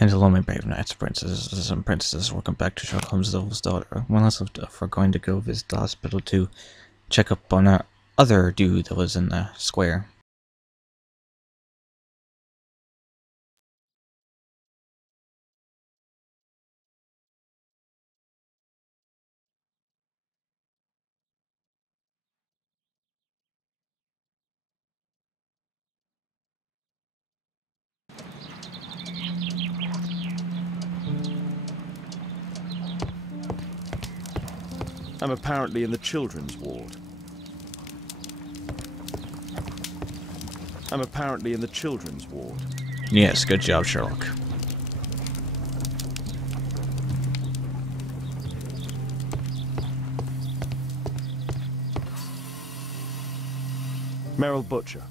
And hello, my brave knights, princesses, and princesses. Welcome back to Sherlock Holmes' Devil's Daughter. One last left off, we're going to go visit the hospital to check up on our other dude that was in the square. I'm apparently in the children's ward. I'm apparently in the children's ward. Yes, good job, Sherlock. Merrill Butcher.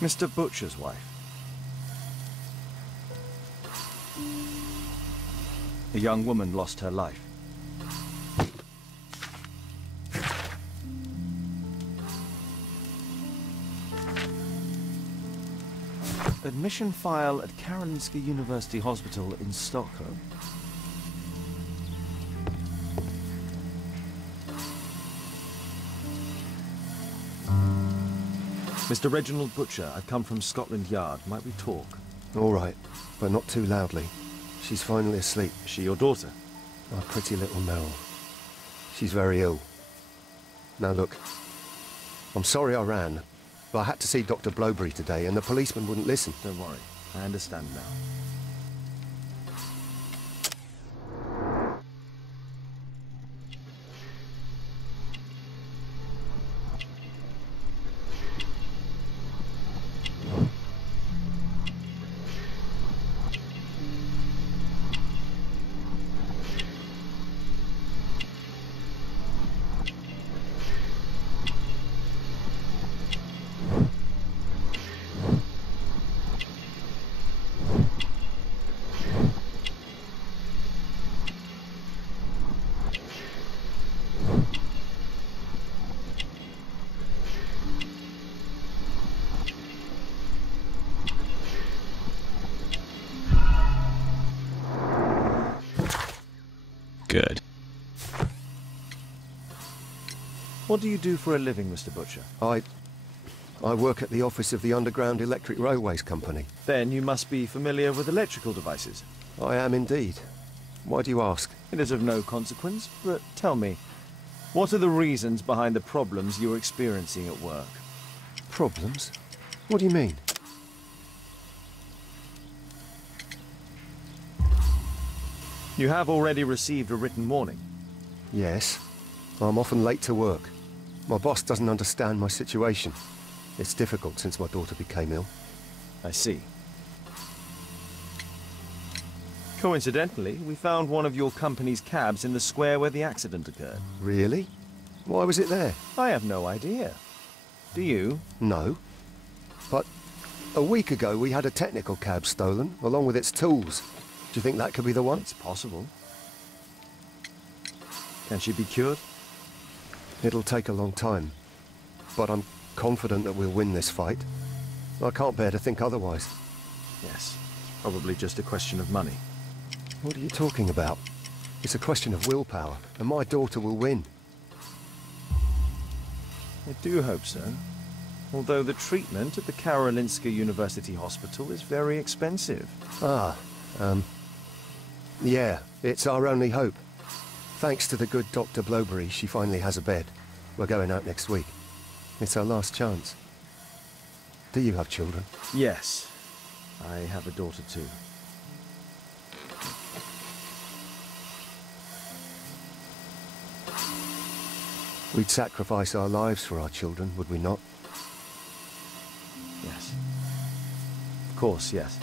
Mr. Butcher's wife. A young woman lost her life. Admission file at Karolinska University Hospital in Stockholm. Mr. Reginald Butcher, I've come from Scotland Yard. Might we talk? All right, but not too loudly. She's finally asleep. Is she your daughter? My pretty little Merrill. She's very ill. Now look, I'm sorry I ran, but I had to see Dr. Blowberry today and the policeman wouldn't listen. Don't worry, I understand now. Good. What do you do for a living, Mr. Butcher? I work at the office of the Underground Electric Railways Company. Then you must be familiar with electrical devices. I am indeed. Why do you ask? It is of no consequence, but tell me, what are the reasons behind the problems you're experiencing at work? Problems? What do you mean? You have already received a written warning. Yes. I'm often late to work. My boss doesn't understand my situation. It's difficult since my daughter became ill. I see. Coincidentally, we found one of your company's cabs in the square where the accident occurred. Really? Why was it there? I have no idea. Do you? No. But a week ago we had a technical cab stolen, along with its tools. Do you think that could be the one? It's possible. Can she be cured? It'll take a long time. But I'm confident that we'll win this fight. I can't bear to think otherwise. Yes. Probably just a question of money. What are you talking about? It's a question of willpower, and my daughter will win. I do hope so. Although the treatment at the Karolinska University Hospital is very expensive. Yeah, it's our only hope. Thanks to the good Dr. Blowberry, she finally has a bed. We're going out next week. It's our last chance. Do you have children? Yes. I have a daughter too. We'd sacrifice our lives for our children, would we not? Yes. Of course, yes.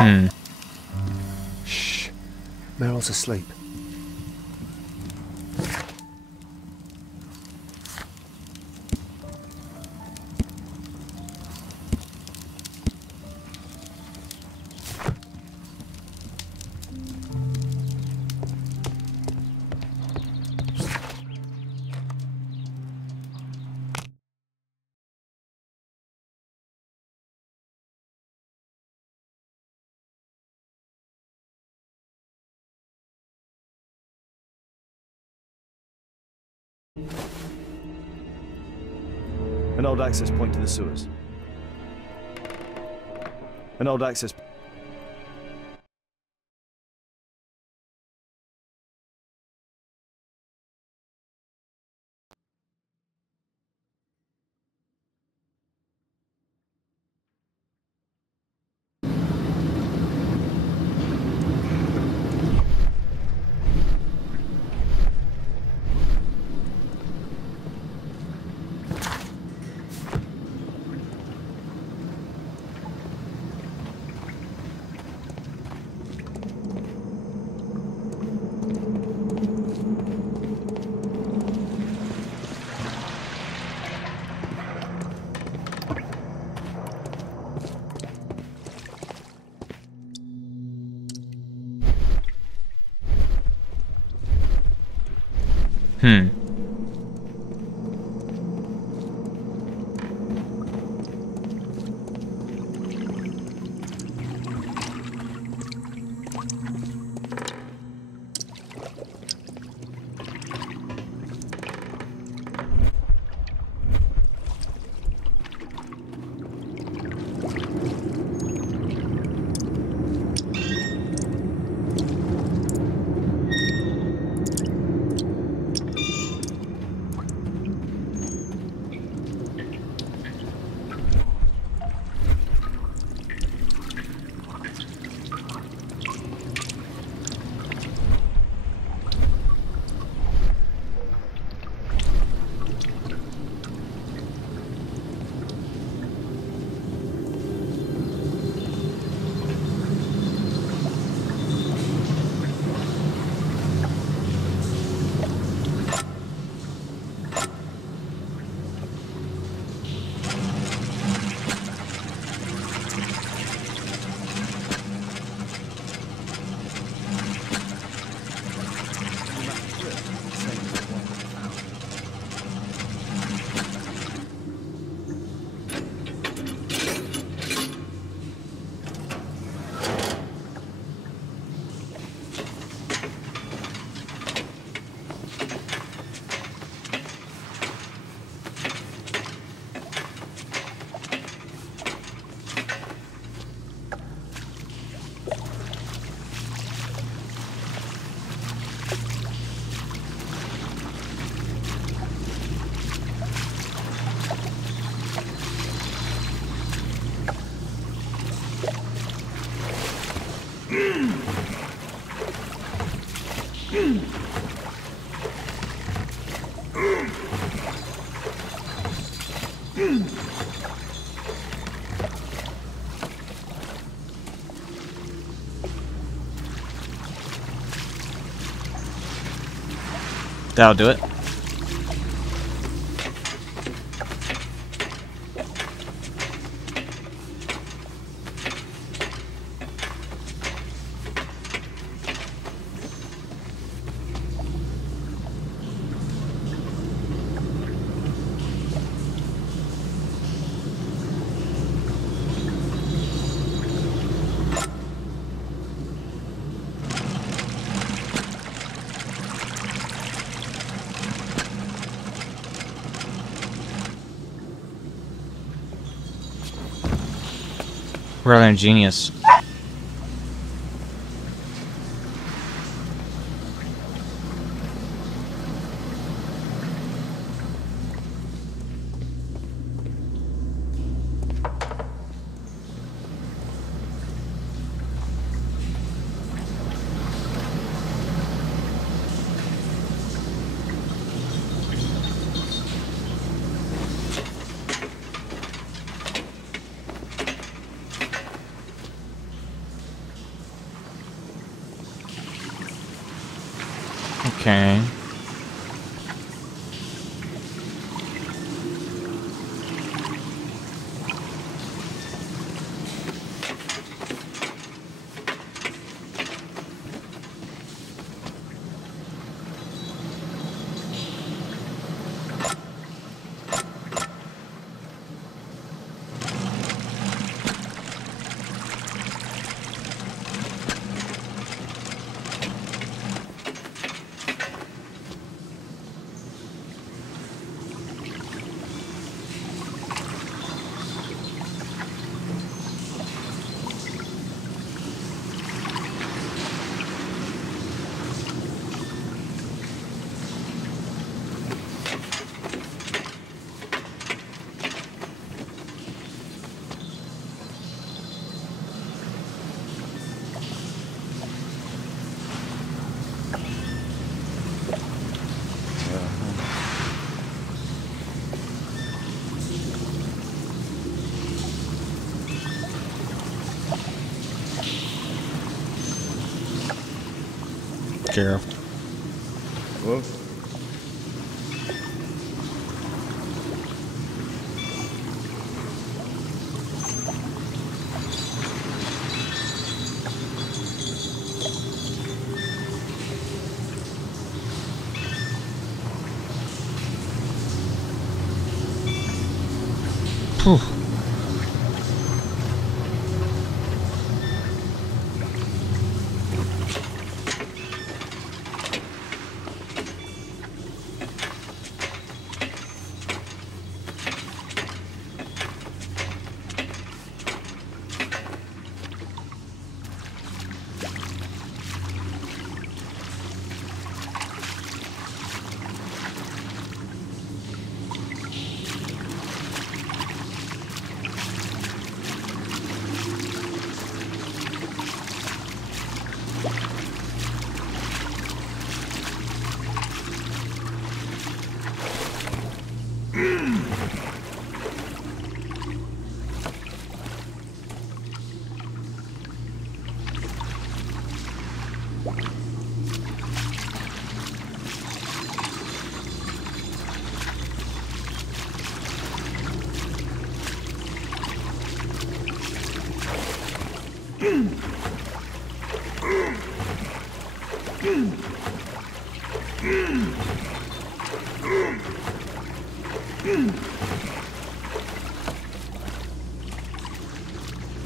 Hmm. Shh. Meryl's asleep. An old access point to the sewers. An old access... Hmm. That'll do it. Rather ingenious. Okay. Sheriff. Whoa. Phew.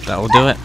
That will do it.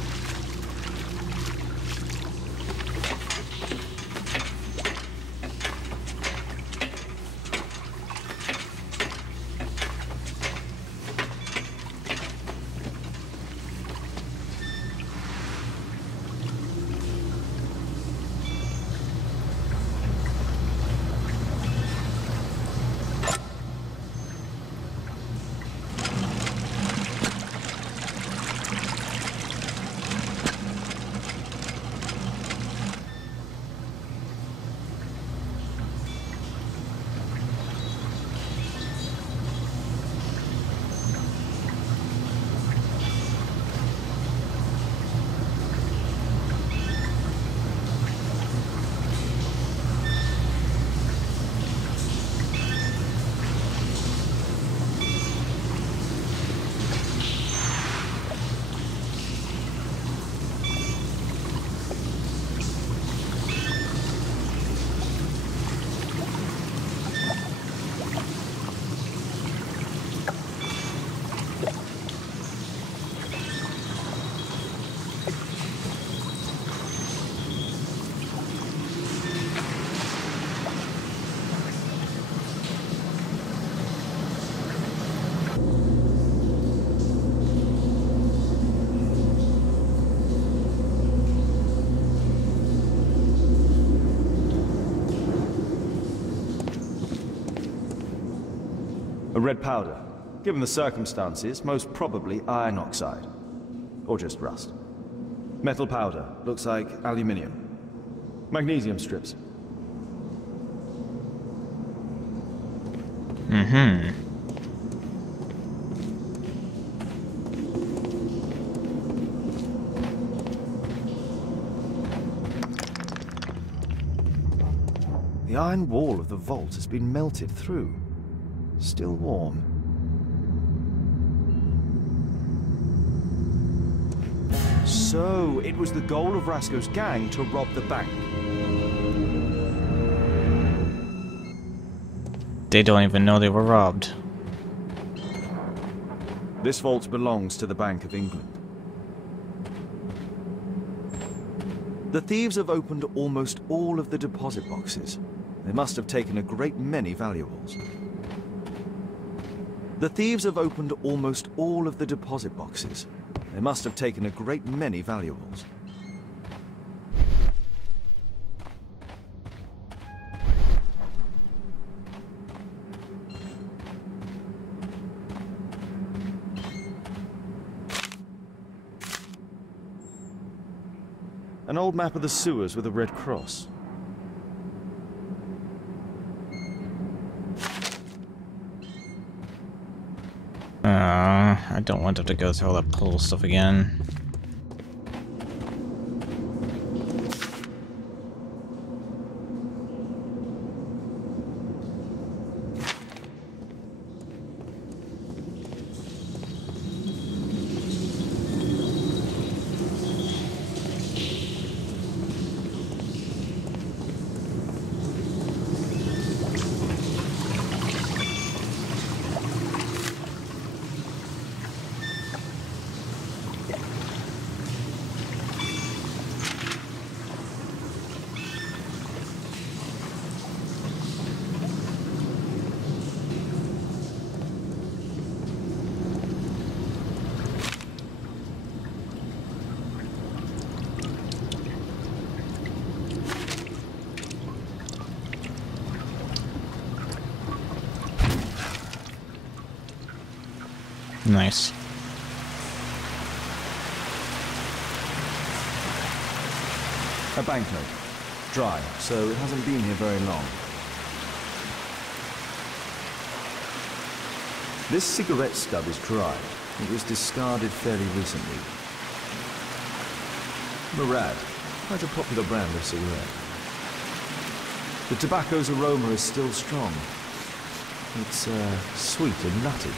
A red powder. Given the circumstances, most probably iron oxide. Or just rust. Metal powder. Looks like aluminium. Magnesium strips. Mm-hmm. The iron wall of the vault has been melted through. Still warm. So, it was the goal of Rasco's gang to rob the bank. They don't even know they were robbed. This vault belongs to the Bank of England. The thieves have opened almost all of the deposit boxes. They must have taken a great many valuables. The thieves have opened almost all of the deposit boxes. They must have taken a great many valuables. An old map of the sewers with a red cross. I don't want them to go through all that pull stuff again. Nice. A banknote. Dry, so it hasn't been here very long. This cigarette stub is dry. It was discarded fairly recently. Murad, quite a popular brand of cigarette. The tobacco's aroma is still strong. It's sweet and nutty.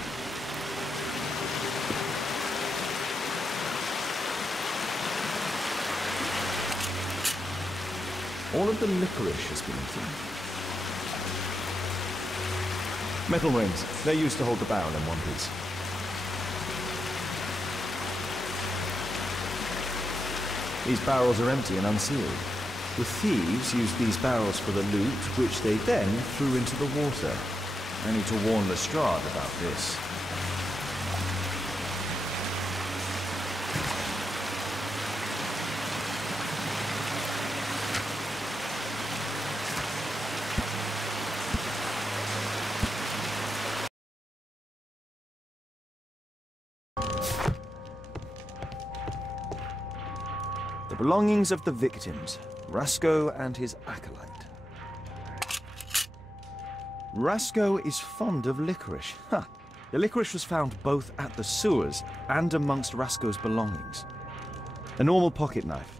All of the licorice has been eaten. Metal rings. They're used to hold the barrel in one piece. These barrels are empty and unsealed. The thieves used these barrels for the loot, which they then threw into the water. I need to warn Lestrade about this. The belongings of the victims, Rasco and his acolyte. Rasco is fond of licorice. Huh. The licorice was found both at the sewers and amongst Rasco's belongings. A normal pocket knife.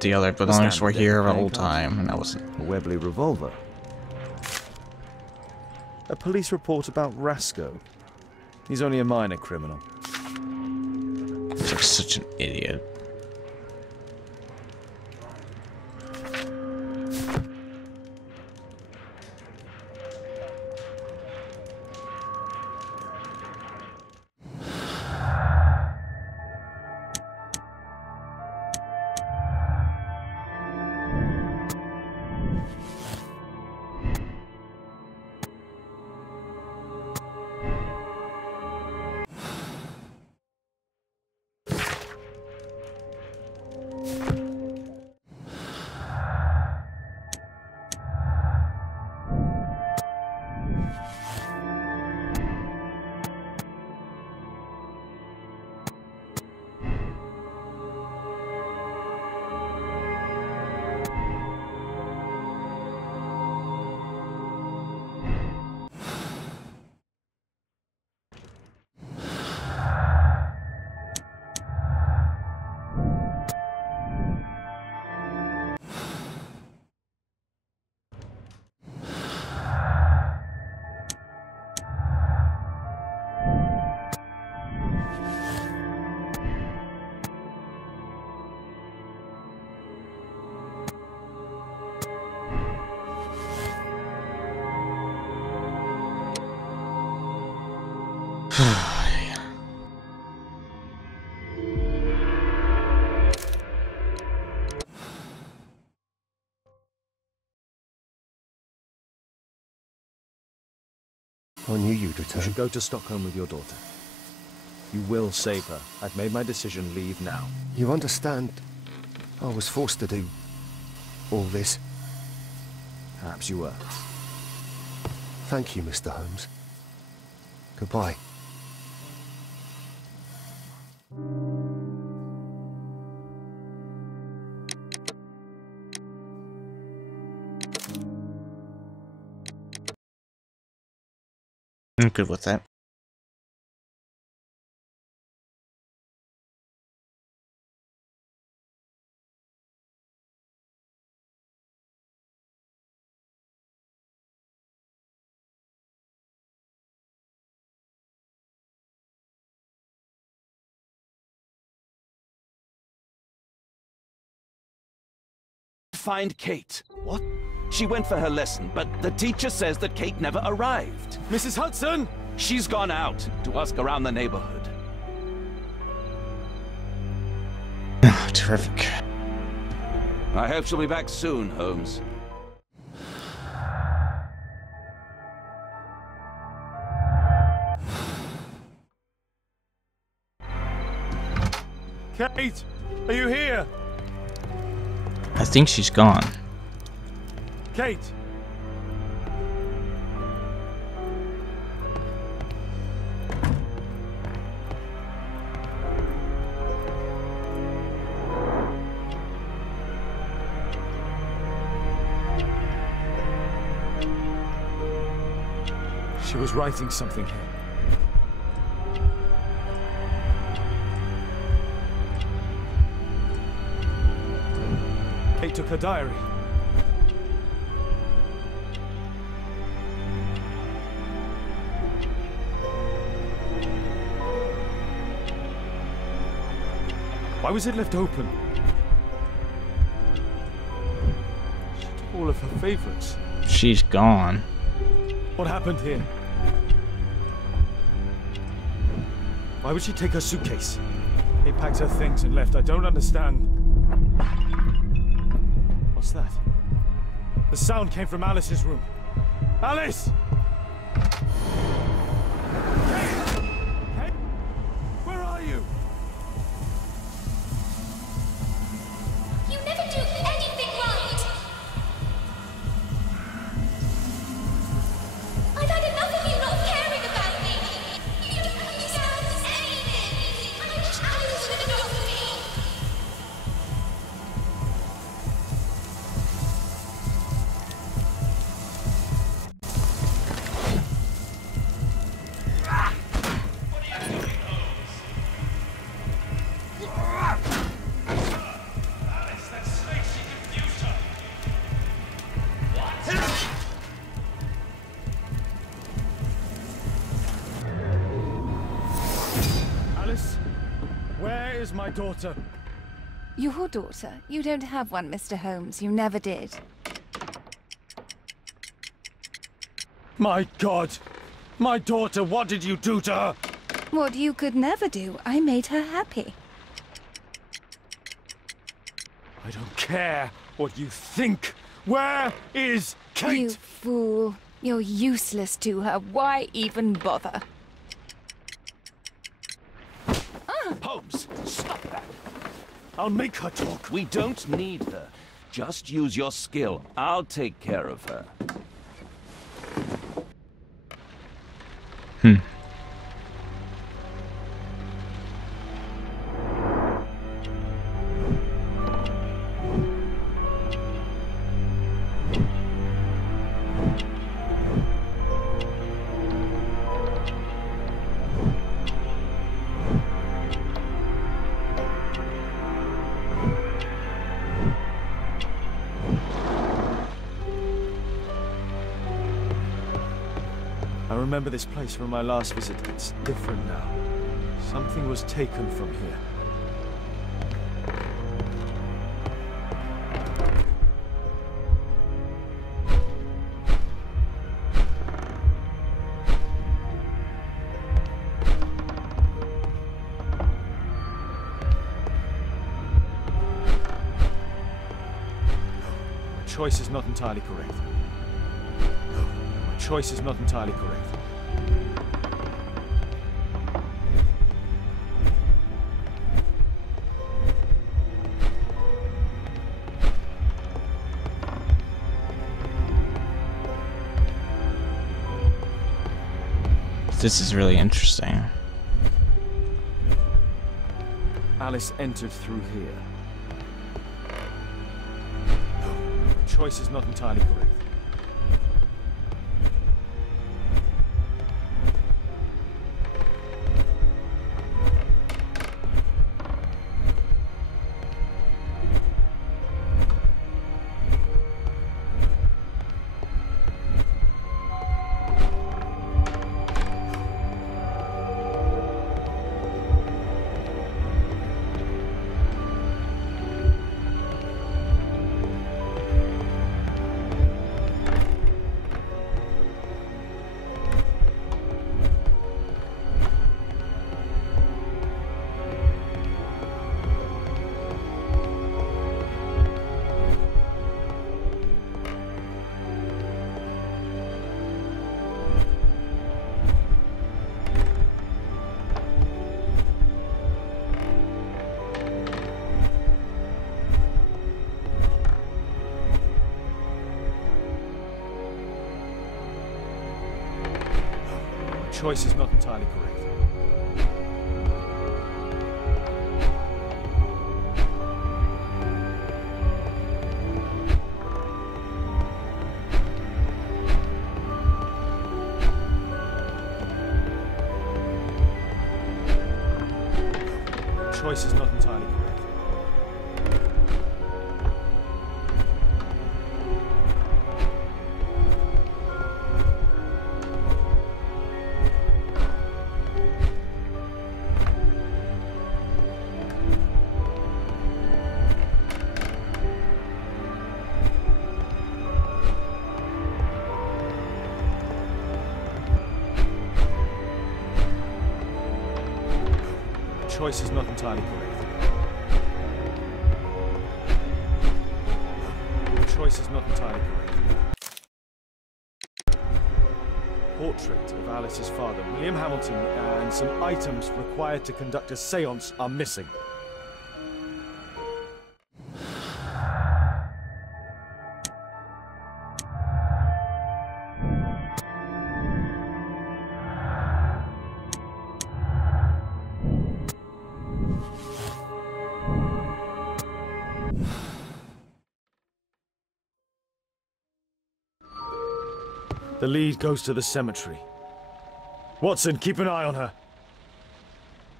The other belongings were here the whole card. time, and that wasn't. A Webley revolver. A police report about Rasco. He's only a minor criminal. He's like such an idiot. I knew you'd You return. should go to Stockholm with your daughter. You will save her. I've made my decision. Leave now. You understand? I was forced to do all this. Perhaps you were. Thank you, Mr. Holmes. Goodbye. I'm good with that. Find Kate. What? She went for her lesson, but the teacher says that Kate never arrived. Mrs. Hudson! She's gone out to ask around the neighborhood. Terrific. I hope she'll be back soon, Holmes. Kate! Are you here? I think she's gone. Kate! She was writing something here. Kate took her diary. Why was it left open? She took all of her favorites. She's gone. What happened here? Why would she take her suitcase? They packed her things and left. I don't understand. What's that? The sound came from Alice's room. Alice! Kate! Kate? Where are you? You never do anything right! I've had enough of you not caring about me! You don't understand anything! I wish Alice would adopt me! Alice? Where is my daughter? Your daughter? You don't have one, Mr. Holmes. You never did. My God! My daughter, what did you do to her? What you could never do. I made her happy. I don't care what you think. Where is You Kate? fool. You're useless to her. Why even bother? Holmes, stop that! I'll make her talk. We don't need her. Just use your skill. I'll take care of her. I remember this place from my last visit. It's different now. Something was taken from here. choice is not entirely correct. My choice is not entirely correct. This is really interesting. Alice entered through here. My choice is not entirely correct. Choice is not entirely correct. Choice is not entirely correct. Choice is not entirely correct. Choice is not entirely correct. Portrait of Alice's father, William Hamilton, and some items required to conduct a séance are missing. The lead goes to the cemetery. Watson, keep an eye on her.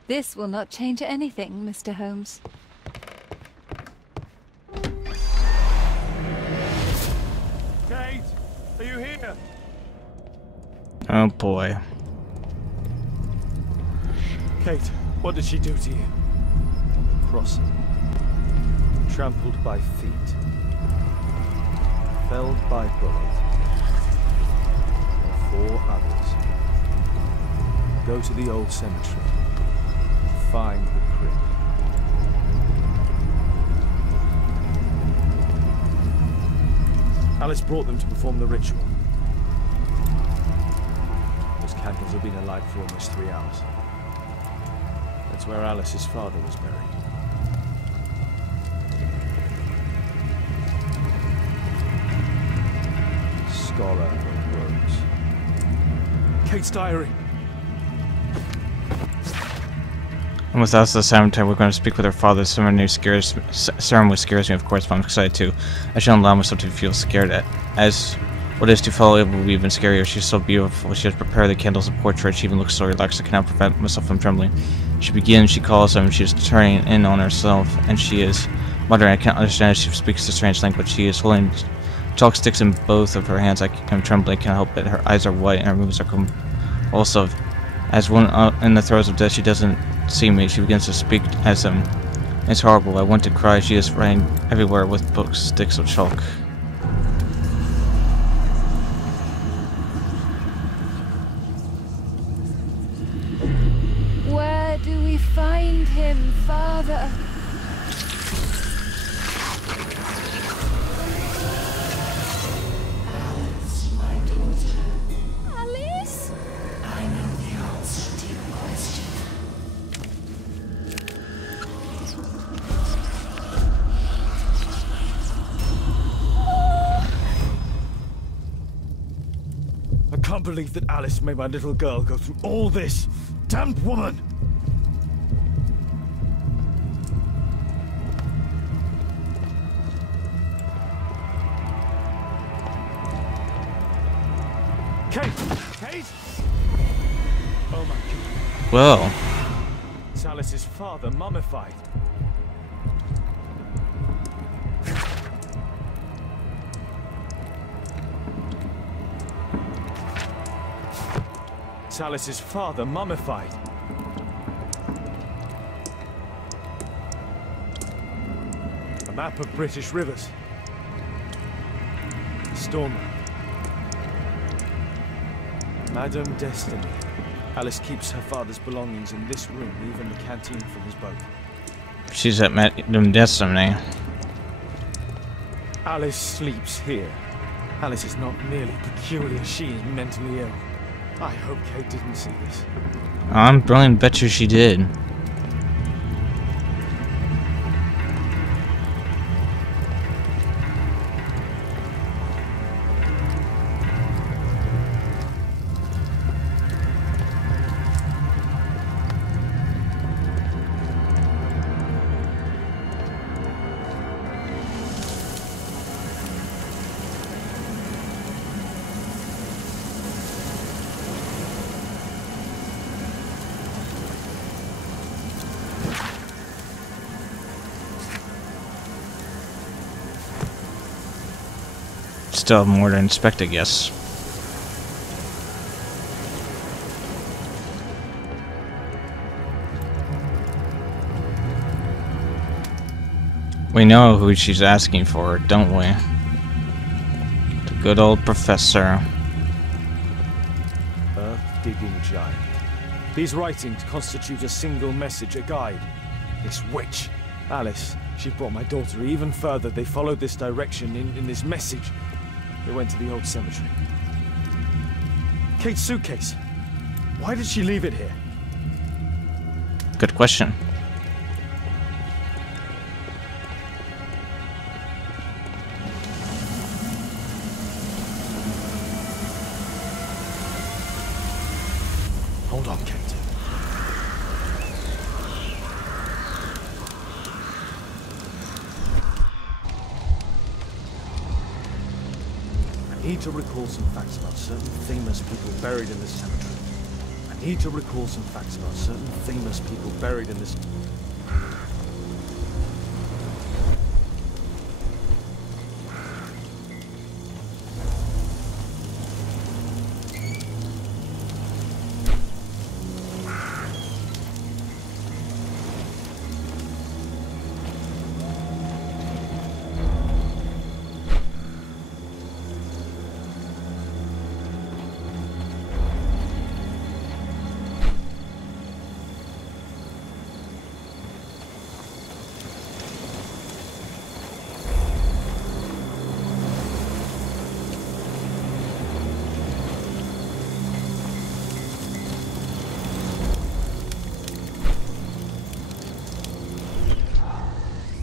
This will not change anything, Mr. Holmes. Kate, are you here? Oh boy. Kate, what did she do to you? Crossing. Trampled by feet. Felled by bullet. 4 others. Go to the old cemetery. Find the crypt. Alice brought them to perform the ritual. Those candles have been alight for almost 3 hours. That's where Alice's father was buried. Scholar of Rhodes. Kate's diary. And with us, the cemetery, we're going to speak with her father. Someone who scares me, of course, but I'm excited too. I shouldn't allow myself to feel scared as what is to follow. It will be even scarier. She's so beautiful. She has prepared the candles and portrait. She even looks so relaxed. I cannot prevent myself from trembling. She begins. She calls him. She is turning in on herself, and she is muttering. I can't understand. She speaks a strange language. She is holding chalk sticks in both of her hands. I am trembling. I can't help it. Her eyes are white, and her moves are convulsive. As one in the throes of death, she doesn't see me. She begins to speak as it's horrible. I want to cry. She is writing everywhere with books, sticks of chalk. Where do we find him, Father? can't believe that Alice made my little girl go through all this. Damned woman! Kate! Kate! Oh my God. Well, It's Alice's father, mummified. It's Alice's father, mummified. A map of British rivers. Storm. Madame Destiny. Alice keeps her father's belongings in this room, even the canteen from his boat. she's at Madame Destiny. Alice sleeps here. Alice is not merely peculiar, she is mentally ill. I hope Kate didn't see this. I'm willing to bet you she did. Still have more to inspect, I guess. We know who she's asking for, don't we? The good old professor. Earth-digging giant. These writings constitute a single message, a guide. This witch, Alice, she brought my daughter even further. They followed this direction in this message. They went to the old cemetery. Kate's suitcase. Why did she leave it here? Good question. Hold on, Kate. I need to recall some facts about certain famous people buried in this cemetery. I need to recall some facts about certain famous people buried in this...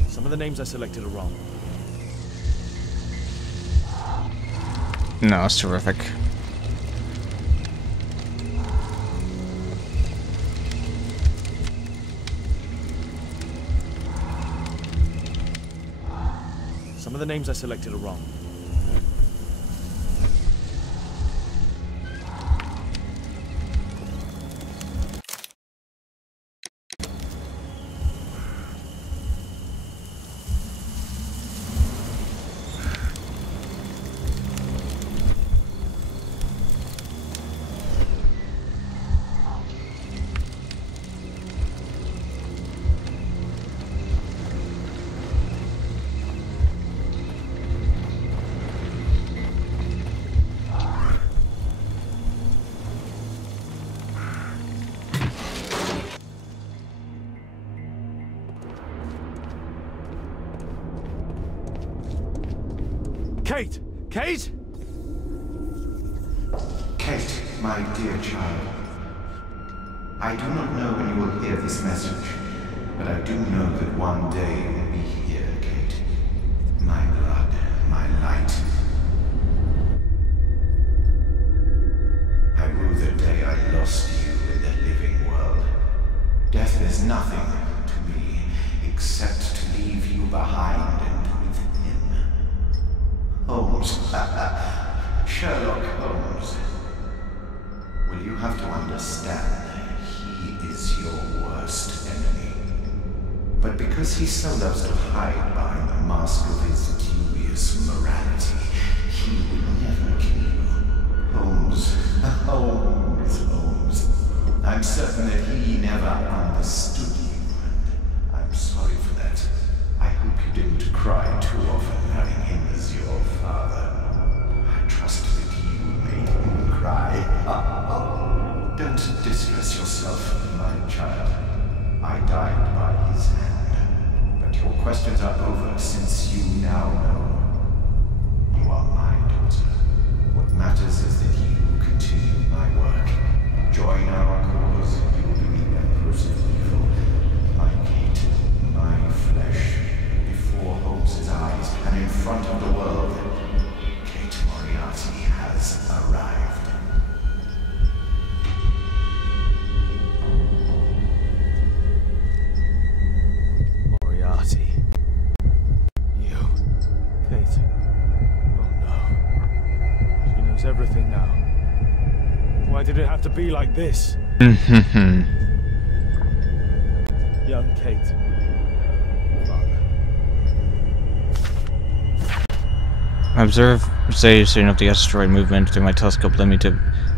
Some of the names I selected are wrong. No, it's terrific. Some of the names I selected are wrong. Kate! Kate! Kate, my dear child. I do not know when you will hear this message, but I do know that one day you will be here, Kate. My blood, my light. Holmes. Sherlock Holmes. Well, you have to understand, he is your worst enemy. But because he so loves to hide behind the mask of his dubious morality, he would never kill you. Holmes. Holmes. I'm certain that he never understood you, and I'm sorry for that. I hope you didn't cry too often having him as your father. I trust that you made him cry. Don't distress yourself, my child. I died by his hand. But your questions are over since you now know. You are my daughter. What matters is that you continue my work. Join our cause, and you will be the Empress of Evil. My Kate, my flesh, before Holmes's eyes, and in front of the world. Kate Moriarty has arrived. Moriarty. You. Kate. Oh no. She knows everything now. Why did it have to be like this? Young Kate. Father. I observed station of the asteroid movement through my telescope led me to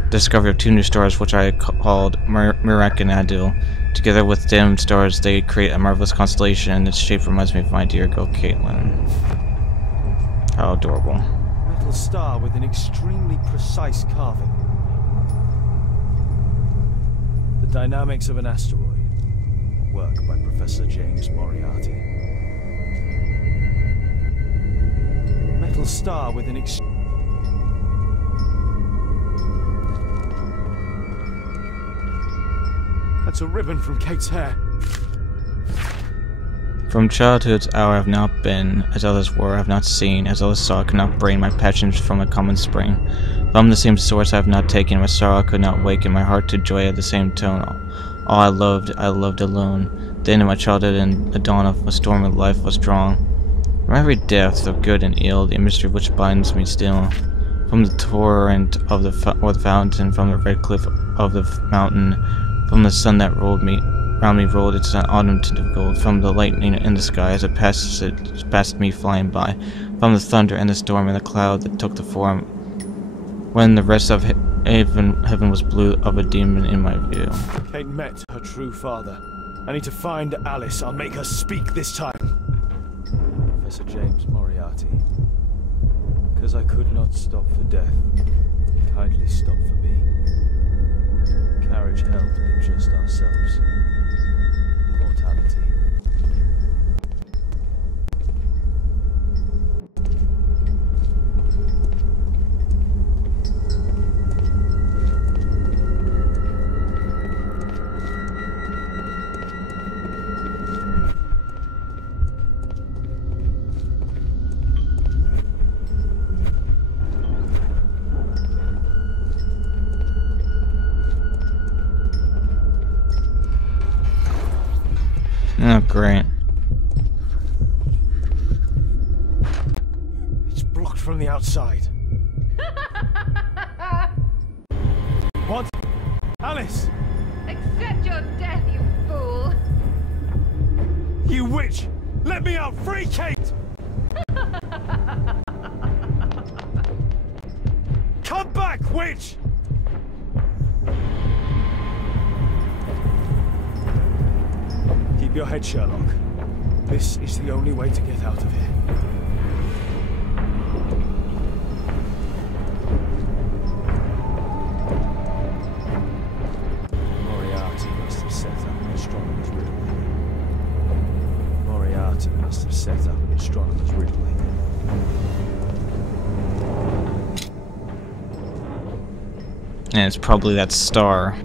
discovery of two new stars which I called Mirak and Adil. Together with dim stars, they create a marvelous constellation, and its shape reminds me of my dear girl Caitlin. How adorable. Metal star with an extremely precise carving. The Dynamics of an Asteroid. Work by Professor James Moriarty. Metal star with an That's a ribbon from Kate's hair. From childhood's hour I have not been, as others were, I have not seen, as others saw, I could not bring my passions from a common spring. From the same source I have not taken, my sorrow could not waken my heart to joy at the same tone. All I loved alone. The end of my childhood and the dawn of a stormy life was strong. From every depth of good and ill, the mystery which binds me still. From the torrent of the fountain, from the red cliff of the mountain, from the sun that round me rolled its autumn tint of gold, from the lightning in the sky as it passed me flying by, from the thunder and the storm and the cloud that took the form, when the rest of heaven was blue, of a demon in my view. Kate met her true father. I need to find Alice. I'll make her speak this time. Professor James Moriarty. Because I could not stop for death, kindly stop for me. Carriage held but just ourselves. Immortality. Oh, great. It's blocked from the outside. What? Alice! Accept your death, you fool! You witch! Let me out! Free Kate! Come back, witch! Keep your head, Sherlock. This is the only way to get out of here. Moriarty must have set up an astronomer's riddle. Moriarty must have set up an astronomer's riddle. And it's probably that star.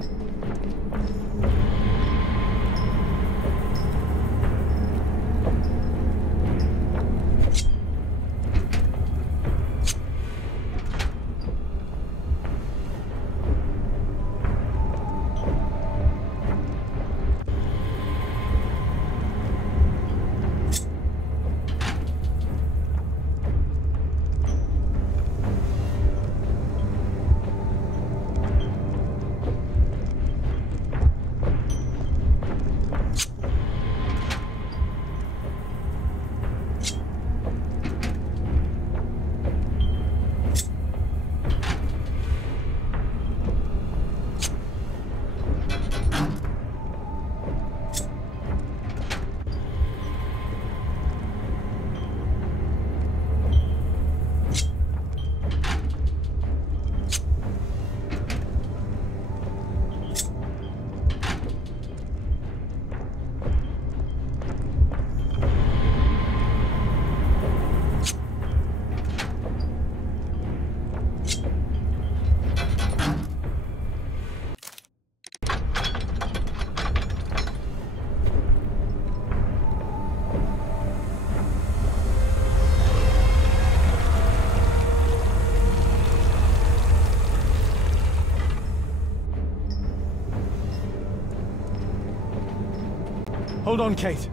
Hold on, Kate.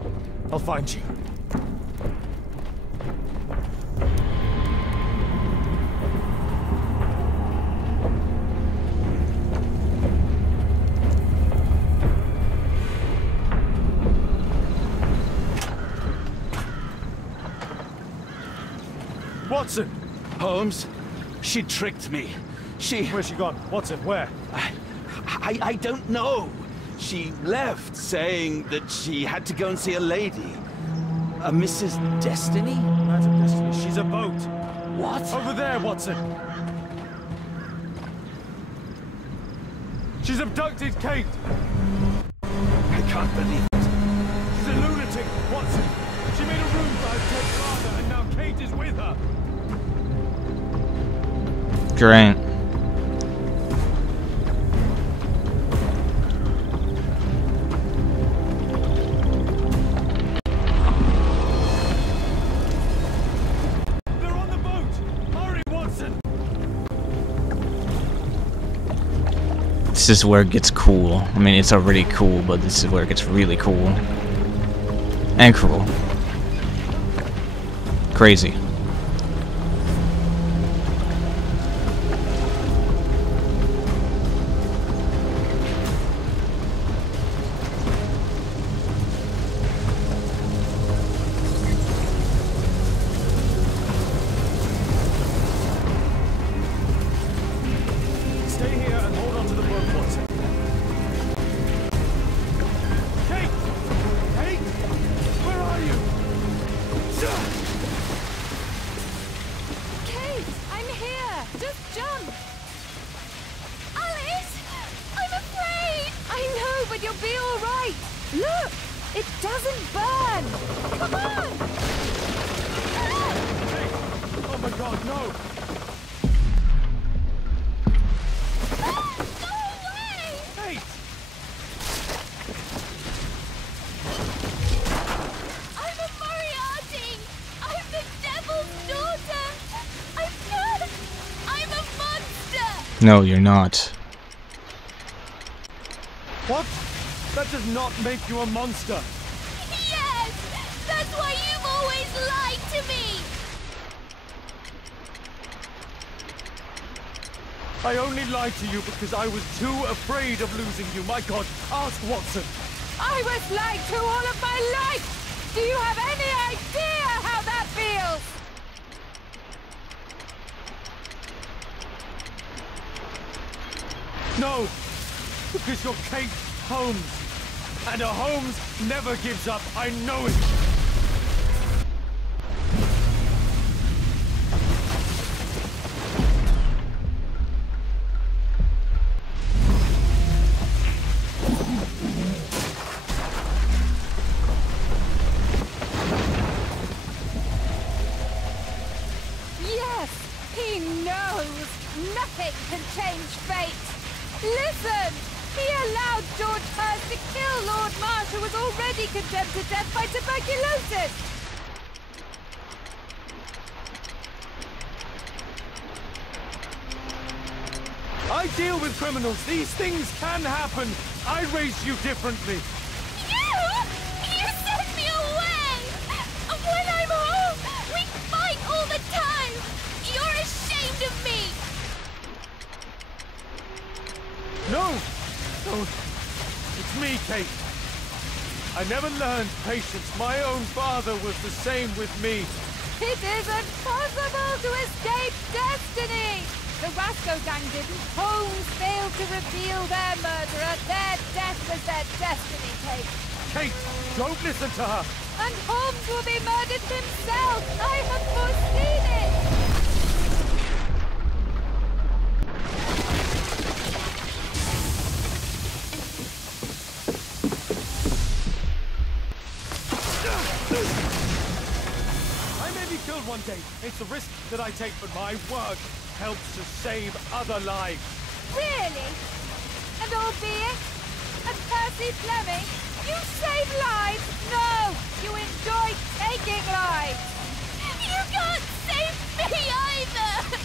I'll find you. Watson! Holmes, she tricked me. Where's she gone? Watson, where? I don't know. She left saying that she had to go and see a lady. A Mrs. Destiny? Madam Destiny, she's a boat. What? Over there, Watson. She's abducted Kate. I can't believe it. She's a lunatic, Watson. She made a room for her dead father, and now Kate is with her. Great. They're on the boat! Hurry, Watson! This is where it gets cool. I mean, it's already cool, but this is where it gets really cool. And cruel. Crazy. Stay here and hold on to the boat, Watson. Kate! Kate! Where are you? Kate, I'm here. Just jump. Alice, I'm afraid. I know, but you'll be all right. Look, it doesn't burn. Come on. Kate! Oh my God, no! Go away. Kate! I'm a Moriarty! I'm the devil's daughter! I'm good! I'm a monster! No, you're not. What? That does not make you a monster. Yes! That's why you've always lied to me! I only lied to you because I was too afraid of losing you. My God, ask Watson. I was lied to all of my life. Do you have any idea how that feels? No, because you're Kate Holmes. And a Holmes never gives up. I know it. Yes, he knows. Nothing can change fate. Listen! He allowed George Hurst to kill Lord Marsh, who was already condemned to death by tuberculosis. I deal with criminals. These things can happen. I raised you differently. You? You sent me away! When I'm home, we fight all the time! You're ashamed of me! No! No. It's me, Kate. I never learned patience. My own father was the same with me. It isn't possible to escape destiny! The Rasco gang didn't. Holmes failed to reveal their murderer. Their death was their destiny, Kate. Kate, don't listen to her. And Holmes will be murdered himself. I have foreseen it. I may be killed one day. It's a risk that I take, but my work helps to save other lives. Really? And albeit, and Percy Fleming, you save lives? No, you enjoy taking lives. You can't save me either!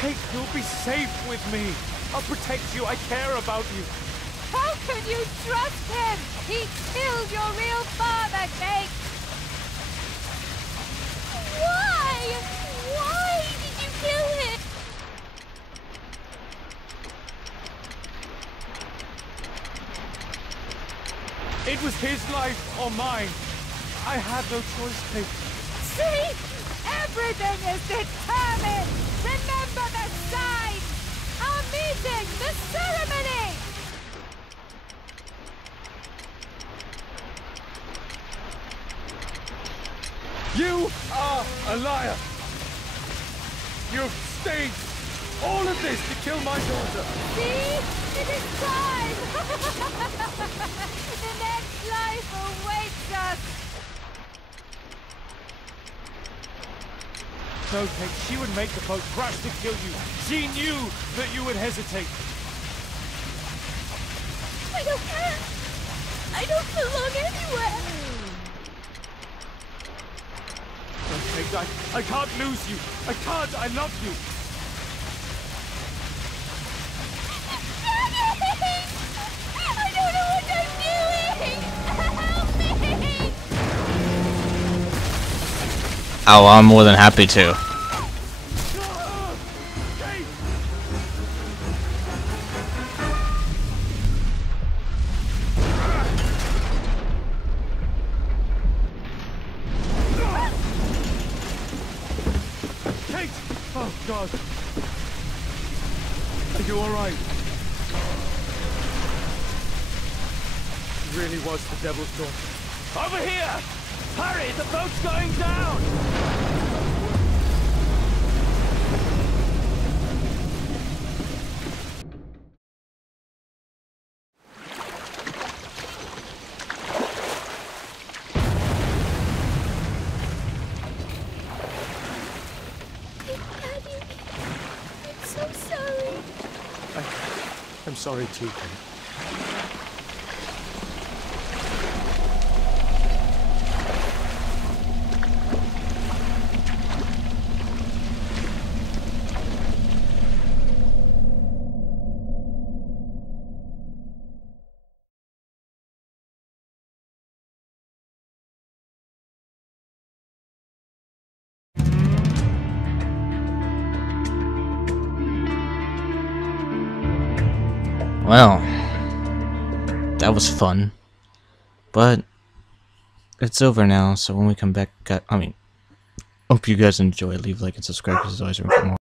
Kate, you'll be safe with me. I'll protect you. I care about you. How Can you trust him? He killed your real father, Kate! Why? Why did you kill him? It was his life or mine. I had no choice, Kate. See? Everything is determined! Remember the sign! Our meeting! The ceremony! You are a liar! You've staged all of this to kill my daughter! See? It is time! The next life awaits us! No, Kate, she would make the boat crash to kill you. She knew that you would hesitate. I don't care. I don't belong anywhere. No, Kate, I can't lose you. I can't. I love you. Daddy! I don't know what I'm doing. Help me! Oh, I'm more than happy to. Kate! Oh, God. Are you all right? She really was the devil's daughter. Over here! Hurry, the boat's going down! Daddy, I'm so sorry. I'm sorry too, Kate. Well, that was fun, but it's over now. So when we come back, hope you guys enjoy. Leave a like and subscribe because it's always room for more.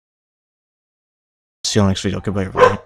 See you on the next video. Goodbye, everybody.